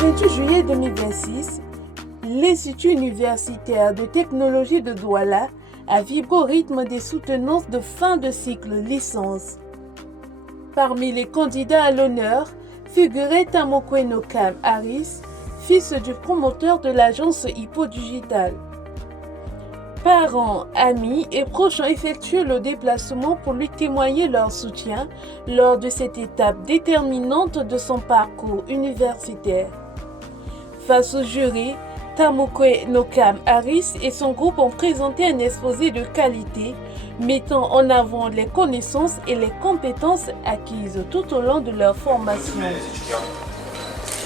28 juillet 2026, l'Institut universitaire de technologie de Douala a vibré au rythme des soutenances de fin de cycle licence. Parmi les candidats à l'honneur figurait Tamokwe Nokam Harris, fils du promoteur de l'agence Hippo Digital. Parents, amis et proches ont effectué le déplacement pour lui témoigner leur soutien lors de cette étape déterminante de son parcours universitaire. Face au jury, Tamokwe Nokam Harris et son groupe ont présenté un exposé de qualité mettant en avant les connaissances et les compétences acquises tout au long de leur formation.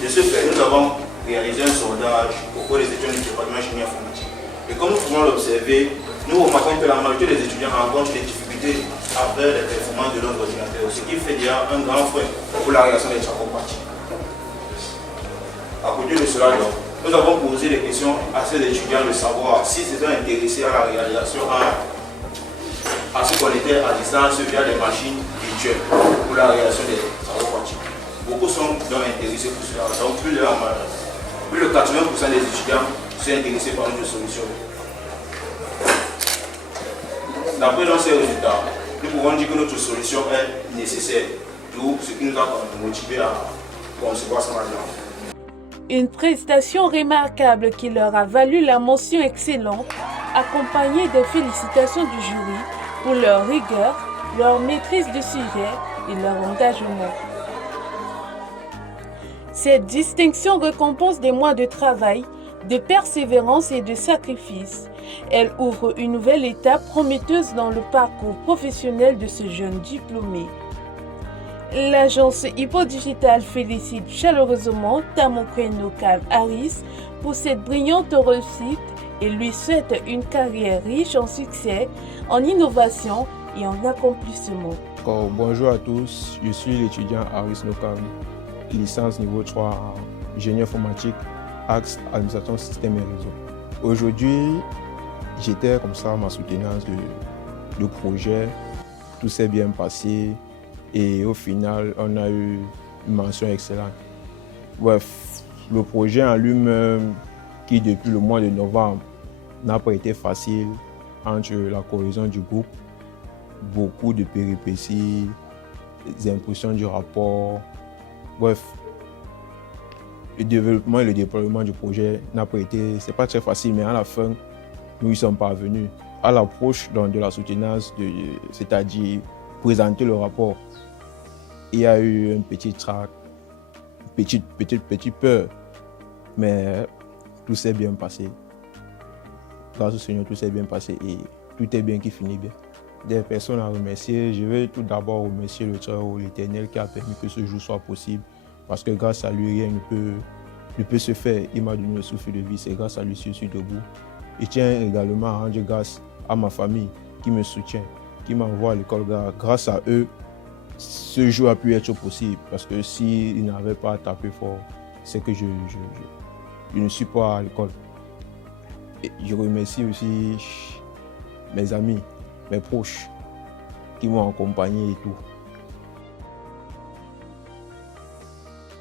De ce fait, nous avons réalisé un sondage auprès des étudiants du département de chimie informatique. Et comme nous pouvons l'observer, nous remarquons que la majorité des étudiants rencontrent des difficultés avec les performances de notre ordinateur, ce qui fait déjà un grand frein pour la réalisation des travaux pratiques. À côté de cela, donc, nous avons posé des questions à ces étudiants de savoir s'ils étaient intéressés à la réalisation, à ce qu'on était à distance via des machines virtuelles pour la réalisation des travaux pratiques. Beaucoup sont donc intéressés pour cela. Donc plus de 80% des étudiants sont intéressés par notre solution. D'après ces résultats, nous pouvons dire que notre solution est nécessaire, d'où ce qui nous a motivé à concevoir cette agence. Une prestation remarquable qui leur a valu la mention excellente, accompagnée des félicitations du jury pour leur rigueur, leur maîtrise du sujet et leur engagement. Cette distinction récompense des mois de travail, de persévérance et de sacrifice. Elle ouvre une nouvelle étape prometteuse dans le parcours professionnel de ce jeune diplômé. L'agence Hippo Digital félicite chaleureusement Tamokwe Nokam Harris pour cette brillante réussite et lui souhaite une carrière riche en succès, en innovation et en accomplissement. Bonjour à tous, je suis l'étudiant Harris Nokam, licence niveau 3 en génie informatique, axe administration système et réseau. Aujourd'hui, j'étais comme ça à ma soutenance de projet, tout s'est bien passé. Et au final, on a eu une mention excellente. Bref, le projet en lui-même, qui depuis le mois de novembre n'a pas été facile entre la cohésion du groupe, beaucoup de péripéties, des impressions du rapport. Bref, le développement et le déploiement du projet n'a pas été, c'est pas très facile, mais à la fin, nous y sommes parvenus. À l'approche de la soutenance, c'est-à-dire présenter le rapport, il y a eu un petit trac, petite peur, mais tout s'est bien passé. Grâce au Seigneur, tout s'est bien passé et tout est bien qui finit bien. Des personnes à remercier, je veux tout d'abord remercier le Très-Haut, l'Éternel qui a permis que ce jour soit possible, parce que grâce à lui, rien ne peut se faire. Il m'a donné le souffle de vie, c'est grâce à lui que je suis debout. Je tiens également à rendre grâce à ma famille qui me soutient, qui m'envoie à l'école. Grâce à eux, ce jour a pu être possible, parce que s'ils n'avaient pas tapé fort, c'est que je ne suis pas à l'école. Et je remercie aussi mes amis, mes proches qui m'ont accompagné et tout.